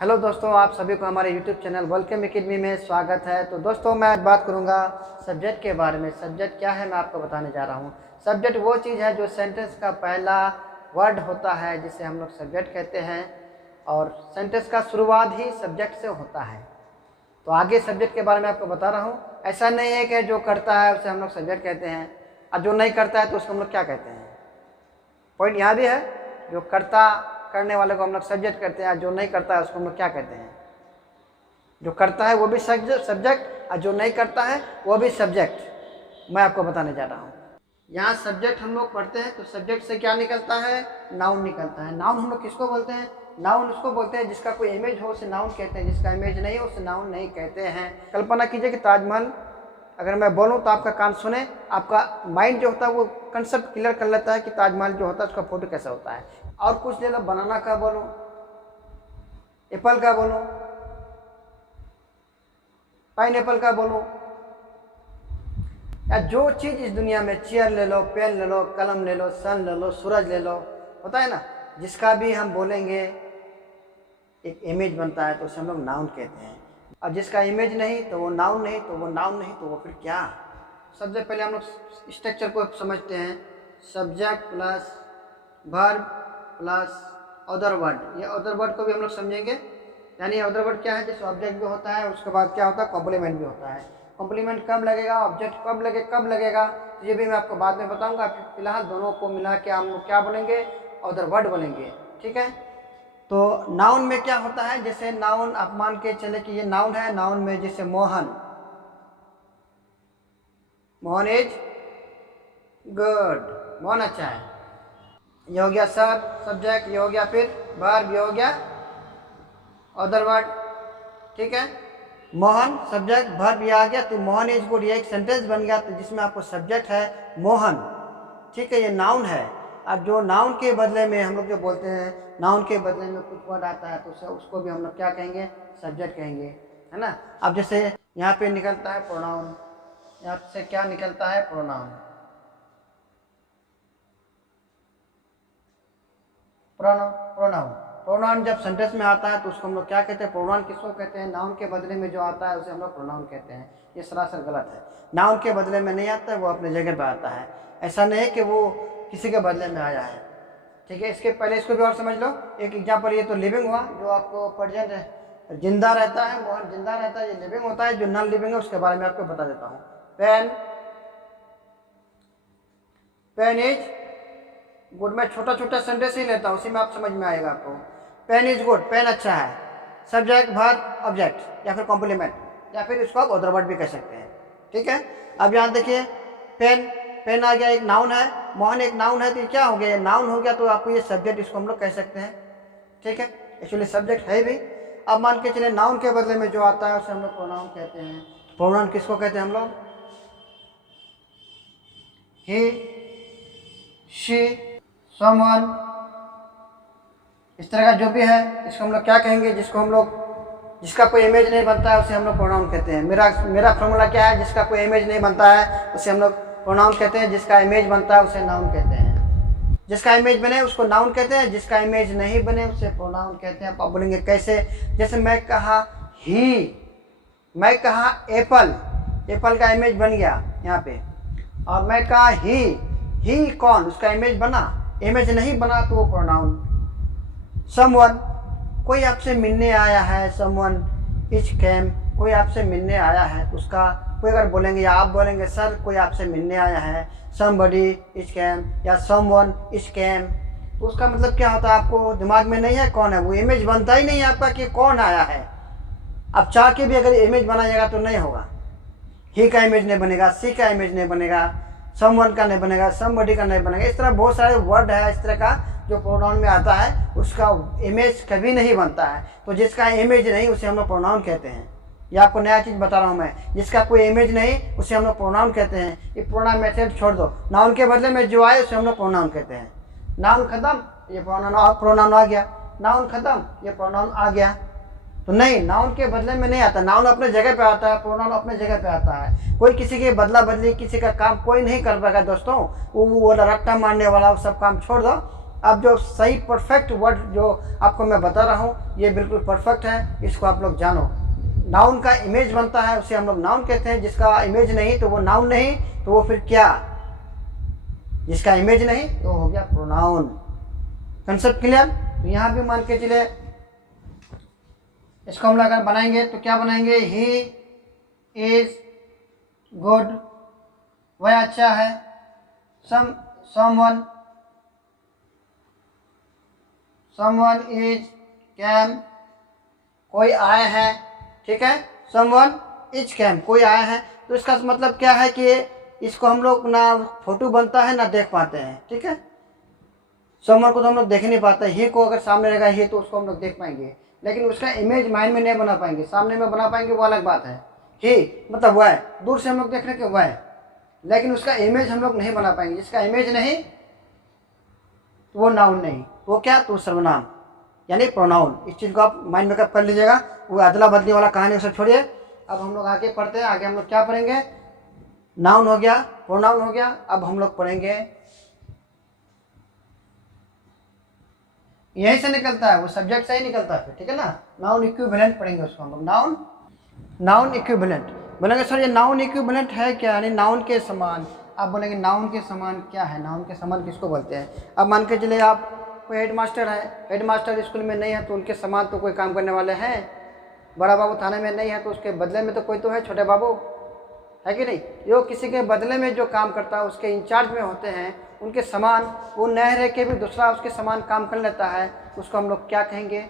Hello दोस्तों, आप सभी को हमारे YouTube चैनल वेलकम एकेडमी में स्वागत है। तो दोस्तों, मैं आज बात करूंगा सब्जेक्ट के बारे में। सब्जेक्ट क्या है मैं आपको बताने जा रहा हूं। सब्जेक्ट वो चीज़ है जो सेंटेंस का पहला वर्ड होता है, जिसे हम लोग सब्जेक्ट कहते हैं, और सेंटेंस का शुरुआत ही सब्जेक्ट से होता है। तो आगे सब्जेक्ट के बारे में आपको बता रहा हूँ। ऐसा नहीं है कि जो करता है उसे हम लोग सब्जेक्ट कहते हैं और जो नहीं करता है तो उसको हम लोग क्या कहते हैं। पॉइंट यहाँ भी है, जो करने वाले को हम लोग सब्जेक्ट कहते हैं, जो नहीं करता है उसको हम लोग क्या कहते हैं। जो करता है वो भी सब्जेक्ट और जो नहीं करता है वो भी सब्जेक्ट। मैं आपको बताने जा रहा हूँ। यहाँ सब्जेक्ट हम लोग पढ़ते हैं तो सब्जेक्ट से क्या निकलता है, नाउन निकलता है। नाउन हम लोग किसको बोलते हैं, नाउन उसको बोलते हैं जिसका कोई इमेज हो उसे नाउन कहते हैं, जिसका इमेज नहीं हो उसे नाउन नहीं कहते हैं। कल्पना कीजिए कि ताजमहल अगर मैं बोलूँ तो आपका कान सुने, आपका माइंड जो होता है वो कंसेप्ट क्लियर कर लेता है कि ताजमहल जो होता है उसका फोटो कैसा होता है। और कुछ ले लो, बनाना का बोलो, एप्पल का बोलो, पाइनएप्पल का बोलो, या जो चीज़ इस दुनिया में, चेयर ले लो, पेन ले लो, कलम ले लो, सन ले लो, सूरज ले लो, होता है ना, जिसका भी हम बोलेंगे एक इमेज बनता है तो उसे हम लोग नाउन कहते हैं। और जिसका इमेज नहीं तो वो नाउन नहीं, तो वो नाउन नहीं तो वो फिर क्या। सबसे पहले हम लोग स्ट्रक्चर को समझते हैं। Subject plus verb plus other word. ये अदर वर्ड को भी हम लोग समझेंगे। यानी अदर वर्ड क्या है, जैसे ऑब्जेक्ट भी होता है, उसके बाद क्या होता है, कॉम्प्लीमेंट भी होता है। कॉम्प्लीमेंट कब लगेगा, ऑब्जेक्ट कब लगेगा, तो ये भी मैं आपको बाद में बताऊंगा। फिलहाल दोनों को मिला के हम लोग क्या बोलेंगे, अदर वर्ड बोलेंगे। ठीक है। तो नाउन में क्या होता है, जैसे नाउन आप मान के चले कि ये नाउन है। नाउन में जैसे मोहन, मोहन इज गुड, मोहन अच्छा है। ये हो गया सब्जेक्ट, ये हो गया फिर वर्ब, ये हो गया अदर वर्ड। ठीक है। मोहन सब्जेक्ट, वर्ब ये आ गया तो मोहन इज गुड, ये एक सेंटेंस बन गया। तो जिसमें आपको सब्जेक्ट है मोहन, ठीक है, ये नाउन है। अब जो नाउन के बदले में हम लोग जो बोलते हैं, नाउन के बदले में कुछ वर्ड आता है तो उसको भी हम लोग क्या कहेंगे, सब्जेक्ट कहेंगे, है ना। अब जैसे यहाँ पे निकलता है प्रोनाउन, यहाँ से क्या निकलता है, प्रोनाउन। प्रोनाउन जब सेंटेंस में आता है तो उसको हम लोग क्या कहते हैं, प्रोनाउन किसको कहते हैं, नाउन के बदले में जो आता है उसे हम लोग प्रोनाउन कहते हैं। ये सरासर गलत है। नाउन के बदले में नहीं आता है, वो अपने जगह पे आता है। ऐसा नहीं है कि वो किसी के बदले में आया है। ठीक है। इसके पहले इसको भी और समझ लो। एक एग्जाम्पल, ये तो लिविंग हुआ, जो आपको प्रेजेंट है, जिंदा रहता है, मोहन जिंदा रहता है, ये लिविंग होता है। जो नॉन लिविंग है उसके बारे में आपको बता देता हूँ। Pen is good. मैं छोटा छोटा सेंटेंस ही लेता हूँ, उसी में आप समझ में आएगा आपको। पेन इज गुड, पेन अच्छा है। सब्जेक्ट वर्ब ऑब्जेक्ट या फिर कॉम्प्लीमेंट, या फिर इसको आप अदर वर्ड भी कह सकते हैं। ठीक है। अब यहाँ देखिए, पेन आ गया, एक नाउन है। मोहन एक नाउन है, तो ये क्या हो गया, नाउन हो गया। तो आपको ये सब्जेक्ट, इसको हम लोग कह सकते हैं। ठीक है। एक्चुअली सब्जेक्ट है भी। अब मान के चले नाउन के बदले में जो आता है उसे हम लोग प्रोनाउन कहते हैं। प्रोनाउन किसको कहते हैं हम लोग, ही, शी, समवन, इस तरह का जो भी है, इसको हम लोग क्या कहेंगे, जिसका कोई इमेज नहीं बनता है उसे हम लोग प्रोनाउन कहते हैं। मेरा फॉर्मूला क्या है, जिसका कोई इमेज नहीं बनता है उसे हम लोग प्रोनाउन कहते हैं, जिसका इमेज बनता है उसे नाउन कहते हैं। जिसका इमेज बने उसको नाउन कहते हैं, जिसका इमेज नहीं बने उसे प्रोनाउन कहते हैं। आप बोलेंगे कैसे, जैसे मैं कहा ही, मैं कहा एप्पल, एप्पल का इमेज बन गया यहाँ पे, और मैं कहा ही कौन, उसका इमेज बना, इमेज नहीं बना तो वो प्रोनाउन। समवन, कोई आपसे मिलने आया है, समवन इज केम, कोई आपसे मिलने आया है, उसका कोई अगर बोलेंगे या आप बोलेंगे सर कोई आपसे मिलने आया है, समबडी इज केम या समवन इज केम, तो उसका मतलब क्या होता है, आपको दिमाग में नहीं है कौन है, वो इमेज बनता ही नहीं है आपका कि कौन आया है। अब चाह के भी अगर इमेज बनाइएगा तो नहीं होगा। ही का इमेज नहीं बनेगा, सी का इमेज नहीं बनेगा, समवन का नहीं बनेगा, समबडी का नहीं बनेगा। इस तरह बहुत सारे वर्ड है इस तरह का जो प्रोनाउन में आता है, उसका इमेज कभी नहीं बनता है। तो जिसका इमेज नहीं उसे हम लोग प्रोनाउन कहते हैं। ये आपको नया चीज़ बता रहा हूँ मैं, जिसका कोई इमेज नहीं उसे हम लोग प्रोनाउन कहते हैं। ये प्रोनाउन मेथड छोड़ दो, नाउन के बदले में जो आए उसे हम लोग प्रोनाउन कहते हैं। नाउन खत्म, ये प्रोनाउन आ गया, नाउन खत्म, ये प्रोनाउन आ गया। तो नहीं, नाउन के बदले में नहीं आता, नाउन अपने जगह पे आता है, प्रोनाउन अपने जगह पे आता है। कोई किसी के बदला बदली, किसी का काम कोई नहीं कर पाएगा दोस्तों। वो रट्टा मारने वाला वो सब काम छोड़ दो। अब जो सही परफेक्ट वर्ड जो आपको मैं बता रहा हूँ ये बिल्कुल परफेक्ट है, इसको आप लोग जानो। नाउन का इमेज बनता है उसे हम लोग नाउन कहते हैं, जिसका इमेज नहीं तो वो नाउन नहीं, तो वो फिर क्या? जिसका इमेज नहीं तो हो गया प्रोनाउन। Concept clear? तो यहाँ भी मान के चले, इसको हम लोग अगर बनाएंगे तो क्या बनाएंगे? ही इज गुड, वह अच्छा है। समवन इज कैम, कोई आए हैं, ठीक है। समवन इज कैम, कोई आए हैं। तो इसका मतलब क्या है कि इसको हम लोग ना फोटो बनता है ना देख पाते हैं, ठीक है। समवन को तो हम लोग देख नहीं पाते, ही को अगर सामने रहेगा ही तो उसको हम लोग देख पाएंगे, लेकिन उसका इमेज माइंड में नहीं बना पाएंगे। सामने में बना पाएंगे वो अलग बात है। ही मतलब वह, दूर से हम लोग देख रहे हैं वह, लेकिन उसका इमेज हम लोग नहीं बना पाएंगे। जिसका इमेज नहीं तो वो नाउन नहीं, वो क्या? तो सर्वनाम यानी प्रोनाउन। इस चीज़ को आप माइंड मेकअप कर लीजिएगा। वो अदला बदली वाला कहानी उसे छोड़िए। अब हम लोग आगे पढ़ते हैं। आगे हम लोग क्या पढ़ेंगे? नाउन हो गया, प्रोनाउन हो गया। अब हम लोग पढ़ेंगे, यहीं से निकलता है वो सब्जेक्ट से ही निकलता है, ठीक है ना। नाउन इक्विवेलेंट पढ़ेंगे उसको हम लोग। नाउन इक्विवेलेंट बोलेंगे सर ये नाउन इक्विवेलेंट है क्या? यानी नाउन के समान। आप बोलेंगे नाउन के समान क्या है? नाउन के समान किसको बोलते हैं? अब मान के चलिए आप कोई हेड मास्टर है, हेड मास्टर स्कूल में नहीं है तो उनके समान तो कोई काम करने वाले हैं। बड़ा बाबू थाने में नहीं है तो उसके बदले में तो कोई तो है, छोटे बाबू है कि नहीं। जो किसी के बदले में जो काम करता है उसके इंचार्ज में होते हैं, उनके समान वो न रह के भी दूसरा उसके समान काम कर लेता है, उसको हम लोग क्या कहेंगे?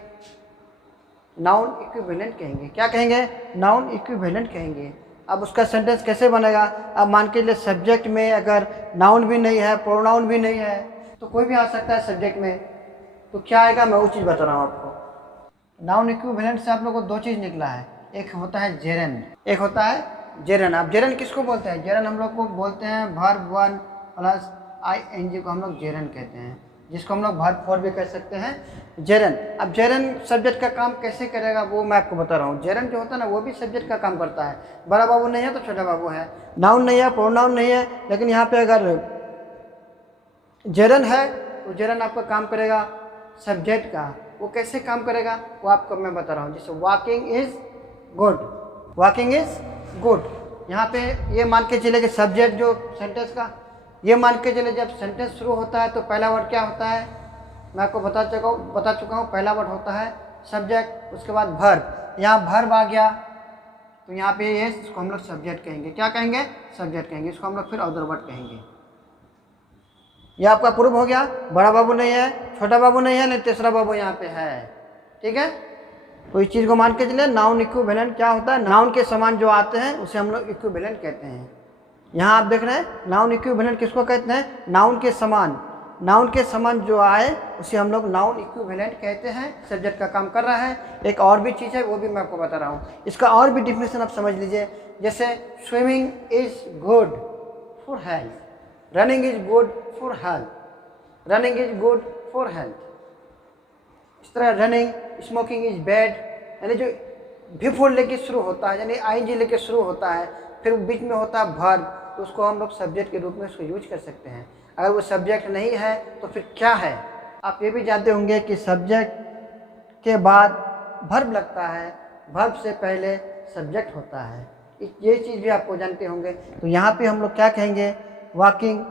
नाउन इक्विवेलेंट कहेंगे। क्या कहेंगे? नाउन इक्विवेलेंट कहेंगे। अब उसका सेंटेंस कैसे बनेगा? अब मान के लिए सब्जेक्ट में अगर नाउन भी नहीं है, प्रोनाउन भी नहीं है, तो कोई भी आ सकता है सब्जेक्ट में, तो क्या आएगा? मैं वो चीज़ बता रहा हूँ आपको। नाउन इक्विवेलेंट से आप लोगों को दो चीज़ निकला है, एक होता है जेरन, एक होता है जेरन। अब जेरन किसको बोलते हैं? जेरन हम लोग को बोलते हैं वर्ब 1 प्लस ing को हम लोग जेरन कहते हैं, जिसको हम लोग वर्ब 4 भी कह सकते हैं, जेरन। अब जेरन सब्जेक्ट का काम कैसे करेगा वो मैं आपको बता रहा हूँ। जेरन जो होता है ना वो भी सब्जेक्ट का काम करता है। बड़ा बाबू नहीं है तो छोटा बाबू है, नाउन नहीं है, प्रोनाउन नहीं है, लेकिन यहाँ पे अगर जेरन है तो जेरन आपका काम करेगा सब्जेक्ट का। वो कैसे काम करेगा वो आपको मैं बता रहा हूँ। जैसे walking is good, walking is good, यहाँ पे ये मान के चले कि सब्जेक्ट जो सेंटेंस का, ये मान के चले जब सेंटेंस शुरू होता है तो पहला वर्ड क्या होता है? मैं आपको बता चुका हूँ पहला वर्ड होता है सब्जेक्ट, उसके बाद वर्ब। यहाँ वर्ब आ गया तो यहाँ पे ये इसको हम लोग सब्जेक्ट कहेंगे। क्या कहेंगे? सब्जेक्ट कहेंगे। इसको हम लोग फिर अदर वर्ड कहेंगे। यह आपका प्रूफ हो गया। बड़ा बाबू नहीं है, छोटा बाबू नहीं है, नहीं तीसरा बाबू यहाँ पे है, ठीक है। तो इस चीज़ को मान के चले नाउन इक्विवेलेंट क्या होता है? नाउन के समान जो आते हैं उसे हम लोग इक्विवेलेंट कहते हैं। यहाँ आप देख रहे हैं नाउन इक्विवेलेंट किसको कहते हैं? नाउन के समान। नाउन के समान जो आए उसे हम लोग नाउन इक्विवेलेंट कहते हैं। सब्जेक्ट का काम कर रहा है। एक और भी चीज़ है वो भी मैं आपको बता रहा हूँ, इसका और भी डिफिनेशन आप समझ लीजिए। जैसे swimming is good for health, running is good for health, running is good for health. इस तरह रनिंग, स्मोकिंग इज बैड, यानी जो बिफोर लेके शुरू होता है, यानी आईएनजी लेके शुरू होता है, फिर बीच में होता है वर्ब, तो उसको हम लोग सब्जेक्ट के रूप में उसको यूज कर सकते हैं। अगर वो सब्जेक्ट नहीं है तो फिर क्या है? आप ये भी जानते होंगे कि सब्जेक्ट के बाद वर्ब लगता है, वर्ब से पहले सब्जेक्ट होता है। ये चीज़ भी आपको जानते होंगे। तो यहाँ पे हम लोग क्या कहेंगे? वॉकिंग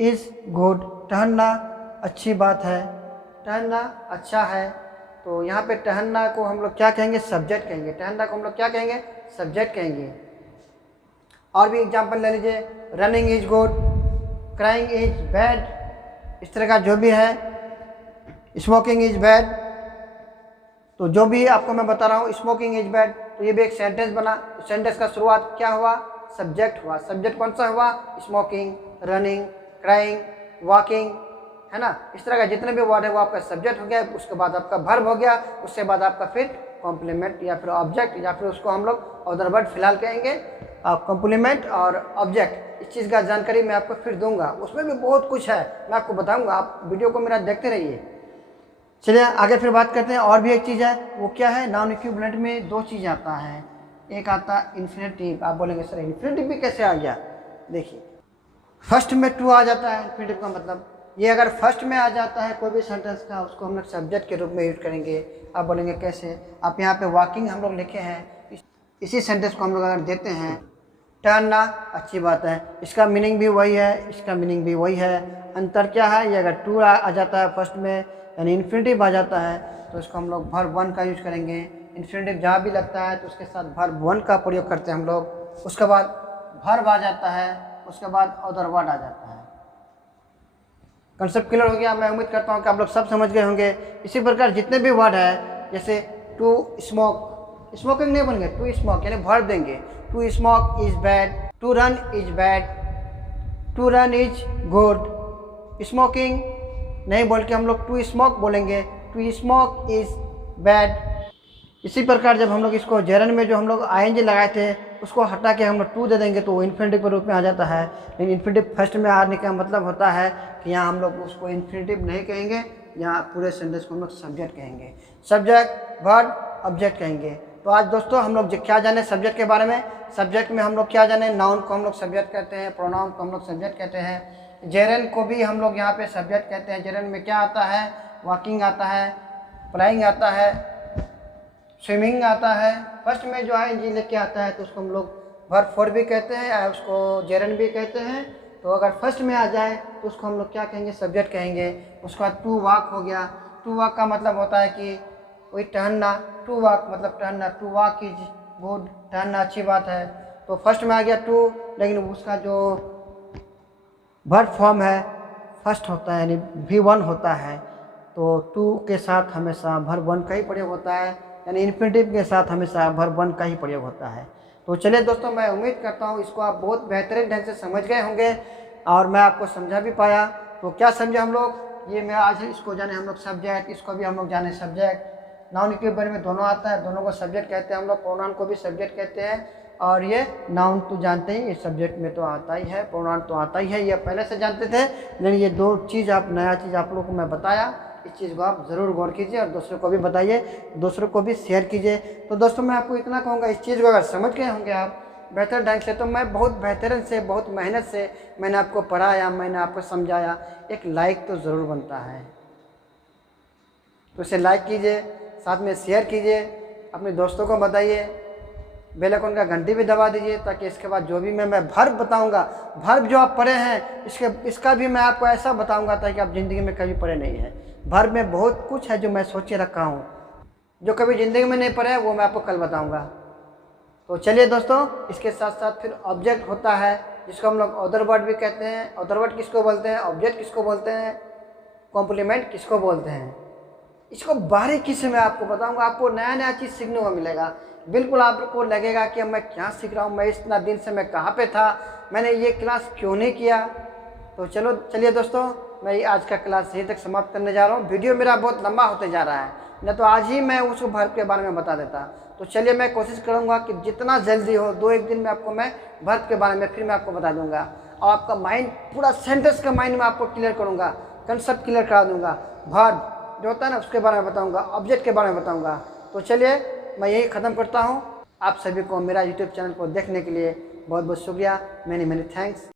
इज़ गुड, टहलना अच्छी बात है, टहलना अच्छा है। तो यहाँ पे टहलना को हम लोग क्या कहेंगे? सब्जेक्ट कहेंगे। टहलना को हम लोग क्या कहेंगे? सब्जेक्ट कहेंगे। और भी एग्जांपल ले लीजिए, running is good, crying is bad, इस तरह का जो भी है, स्मोकिंग इज बैड। तो जो भी आपको मैं बता रहा हूँ स्मोकिंग इज बैड, तो ये भी एक सेंटेंस बना। तो सेंटेंस का शुरुआत क्या हुआ? सब्जेक्ट हुआ। सब्जेक्ट कौन सा हुआ? स्मोकिंग, रनिंग, क्राइंग, वॉकिंग, है ना। इस तरह का जितने भी वर्ड है वो आपका सब्जेक्ट हो गया। उसके बाद आपका वर्ब हो गया, उसके बाद आपका फिर कॉम्प्लीमेंट या फिर ऑब्जेक्ट, या फिर उसको हम लोग अदर वर्ड फिलहाल कहेंगे। कॉम्प्लीमेंट और ऑब्जेक्ट, इस चीज़ का जानकारी मैं आपको फिर दूंगा। उसमें भी बहुत कुछ है, मैं आपको बताऊंगा। आप वीडियो को मेरा देखते रहिए। चलिए आगे फिर बात करते हैं। और भी एक चीज़ है, वो क्या है? नाउन इक्विवेलेंट में दो चीज़ आता है। एक आता है इन्फिनेटिव। आप बोलेंगे सर इन्फिनेटिव भी कैसे आ गया? देखिए, फर्स्ट में टू आ जाता है इन्फिनेटिव का मतलब, ये अगर फर्स्ट में आ जाता है कोई भी सेंटेंस का, उसको हम लोग सब्जेक्ट के रूप में यूज करेंगे। आप बोलेंगे कैसे? आप यहाँ पे वॉकिंग हम लोग लिखे हैं, इसी सेंटेंस को हम लोग अगर देते हैं टर्न ना, अच्छी बात है, इसका मीनिंग भी वही है, इसका मीनिंग भी वही है। अंतर क्या है? ये अगर टू आ जाता है फर्स्ट में, यानी इन्फिनिटिव आ जाता है, तो इसको हम लोग वर्ब वन का यूज करेंगे। इन्फिनिटिव जहाँ भी लगता है तो उसके साथ वर्ब वन का प्रयोग करते हैं हम लोग। उसके बाद वर्ब आ जाता है, उसके बाद अदर वर्ड आ जाता है। कंसेप्ट क्लियर हो गया? मैं उम्मीद करता हूँ कि आप लोग सब समझ गए होंगे। इसी प्रकार जितने भी वर्ड है, जैसे टू स्मोक, स्मोकिंग नहीं बनेंगे, टू स्मोक यानी वर्ब देंगे। To smoke is bad, to run is bad, to run is good. Smoking नहीं बोल के हम लोग टू स्मोक बोलेंगे, टू स्मोक इज बैड। इसी प्रकार जब हम लोग इसको जेरन में जो हम लोग आईएनजी लगाए थे उसको हटा के हम लोग टू दे देंगे तो वो इन्फिनिटिव के रूप में आ जाता है। लेकिन इन्फिनिटिव फर्स्ट में आने का मतलब होता है कि यहाँ हम लोग उसको इन्फिनिटिव नहीं कहेंगे, यहाँ पूरे सेंटेंस को हम लोग सब्जेक्ट कहेंगे। सब्जेक्ट वर्ब ऑब्जेक्ट कहेंगे। तो आज दोस्तों हम लोग क्या जाने सब्जेक्ट के बारे में। सब्जेक्ट में हम लोग क्या जाने, नाउन को हम लोग सब्जेक्ट कहते हैं, प्रोनाउन को हम लोग सब्जेक्ट कहते हैं, जेरन को भी हम लोग यहाँ पे सब्जेक्ट कहते हैं। जेरन में क्या आता है? वॉकिंग आता है, फ्लाइंग आता है, स्विमिंग आता है। फर्स्ट में जो है जी लेके आता है तो उसको हम लोग वर्ब फोर भी कहते हैं या उसको जेरन भी कहते हैं। तो अगर फर्स्ट में आ जाए तो उसको हम लोग क्या कहेंगे? सब्जेक्ट कहेंगे। उसके बाद टू वॉक हो गया। टू वॉक का मतलब होता है कि वही टहलना। टू वॉक मतलब टहलना, टू वॉक इज गुड, टहलना अच्छी बात है। तो फर्स्ट में आ गया टू, लेकिन उसका जो वर्ब फॉर्म है फर्स्ट होता है यानी V1 होता है। तो टू के साथ हमेशा वर्ब वन का ही प्रयोग होता है, यानी इन्फिनिटिव के साथ हमेशा वर्ब वन का ही प्रयोग होता है। तो चलिए दोस्तों, मैं उम्मीद करता हूँ इसको आप बहुत बेहतरीन ढंग से समझ गए होंगे और मैं आपको समझा भी पाया। तो क्या समझे हम लोग? ये मैं आज इसको जाने हम लोग सब्जेक्ट, इसको भी हम लोग जाने सब्जेक्ट। नाउन के बारे में दोनों आता है, दोनों को सब्जेक्ट कहते हैं हम लोग। प्रोनाउन को भी सब्जेक्ट कहते हैं। और ये नाउन तो जानते ही, ये सब्जेक्ट में तो आता ही है, प्रोनाउन तो आता ही है, ये पहले से जानते थे। लेकिन ये दो चीज़ आप नया चीज़ आप लोगों को मैं बताया, इस चीज़ को आप ज़रूर गौर कीजिए और दूसरों को भी बताइए, दूसरों को भी शेयर कीजिए। तो दोस्तों मैं आपको इतना कहूँगा, इस चीज़ को अगर समझ गए होंगे आप बेहतर ढंग से, तो मैं बहुत बेहतरीन से, बहुत मेहनत से मैंने आपको पढ़ाया, मैंने आपको समझाया। एक लाइक तो ज़रूर बनता है, तो इसे लाइक कीजिए, साथ में शेयर कीजिए, अपने दोस्तों को बताइए, बेल आइकन का घंटी भी दबा दीजिए, ताकि इसके बाद जो भी मैं वर्ब बताऊंगा, वर्ब जो आप पढ़े हैं इसका भी मैं आपको ऐसा बताऊंगा ताकि आप ज़िंदगी में कभी पढ़े नहीं हैं। वर्ब में बहुत कुछ है जो मैं सोचे रखा हूँ, जो कभी ज़िंदगी में नहीं पढ़े वो मैं आपको कल बताऊँगा। तो चलिए दोस्तों, इसके साथ साथ फिर ऑब्जेक्ट होता है जिसको हम लोग अदर वर्ड भी कहते हैं। अदर वर्ड किसको बोलते हैं? ऑब्जेक्ट किसको बोलते हैं? कॉम्प्लीमेंट किसको बोलते हैं? इसको बारीकी से मैं आपको बताऊंगा, आपको नया नया चीज़ सीखने को मिलेगा। बिल्कुल आपको लगेगा कि अब मैं क्या सीख रहा हूँ, मैं इतना दिन से मैं कहाँ पे था, मैंने ये क्लास क्यों नहीं किया। तो चलिए दोस्तों, मैं आज का क्लास यहीं तक समाप्त करने जा रहा हूँ। वीडियो मेरा बहुत लंबा होते जा रहा है, नहीं तो आज ही मैं उसको वर्ब के बारे में बता देता। तो चलिए, मैं कोशिश करूँगा कि जितना जल्दी हो 2-1 दिन में आपको मैं वर्ब के बारे में फिर मैं आपको बता दूँगा, और आपका माइंड पूरा सेंटेंस का माइंड में आपको क्लियर करूँगा, कंसेप्ट क्लियर करा दूँगा। वर्ब जो होता है ना उसके बारे में बताऊंगा, ऑब्जेक्ट के बारे में बताऊंगा। तो चलिए, मैं यही ख़त्म करता हूं। आप सभी को मेरा यूट्यूब चैनल को देखने के लिए बहुत बहुत शुक्रिया। Many thanks.